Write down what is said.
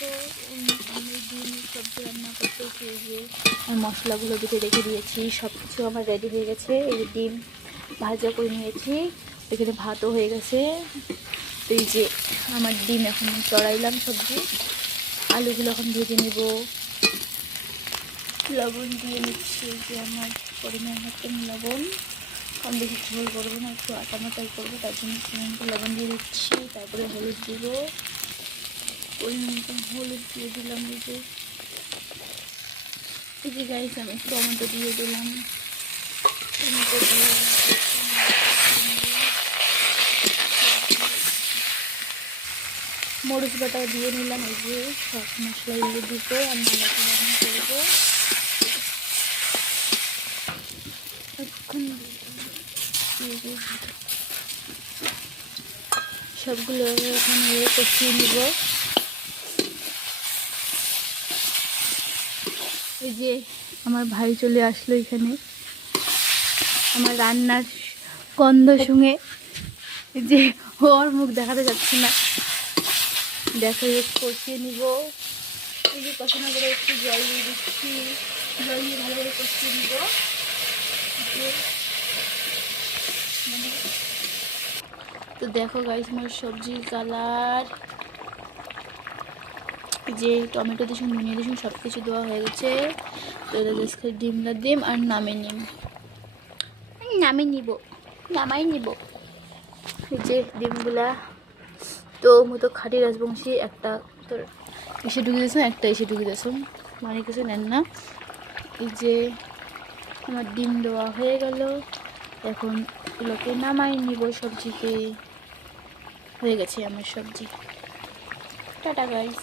দেখো আমি ডিম সবজি রান্না করতেছি। এই যে মশলাগুলো বেটে রেখে দিয়েছি, সব কিছু আমার রেডি হয়ে গেছে। এই যে ডিম ভাজা করে নিয়েছি, এখানে ভাতও হয়ে গেছে। তো এই যে আমার ডিম এখন চড়াইলাম সবজি, আলুগুলো এখন ভেজে নিব, লবণ দিয়ে নিচ্ছি। এই যে আমার পরিমাণ মতন লবণ, কম বেশি ঝোল করবো না, একটু আটা মাটাই করবো, তার জন্য লবণ দিয়ে দিচ্ছি। তারপরে হলুদ দিব, পরিমাণ মতন হলুদ দিয়ে দিলাম। এই যে গাইস আমি টমেটো দিয়ে দিলাম, টমেটো দিয়ে মরিচ বাটাও দিয়ে নিলাম। এই যে সব মশলাগুলো দিতে আমি রান্না করবো। সবগুলো এখন কষিয়ে নিব। এই যে আমার ভাই চলে আসলো এখানে আমার রান্নার গন্ধ শুঙে। এই যে ওর মুখ দেখাতে যাচ্ছে না, দেখো কষিয়ে নিব। এই যে কষানো করে একটু জল দিয়ে দিচ্ছি, জল দিয়ে ভালো করে কষিয়ে নিব। তো দেখো গাইস আমার সবজির কালার, যে টমেটো দিয়েছেন, ধনিয়া দিয়েছেন, সব কিছু দেওয়া হয়ে গেছে। তো এটা জাস্ট ডিমটা দিম আর নামিয়ে নামাই নিব। এই যে ডিমগুলা তো মতো খাঁটি রাজবংশী, একটা তোর এসে ঢুকে দিয়েছেন, একটা এসে ঢুকে দিয়েছেন, মানে কিছু নেন না। এই যে আমার ডিম দেওয়া হয়ে গেল, এখন এগুলোকে নামাই নিব। সবজিকে হয়ে গেছে আমার সবজি। Tata guys.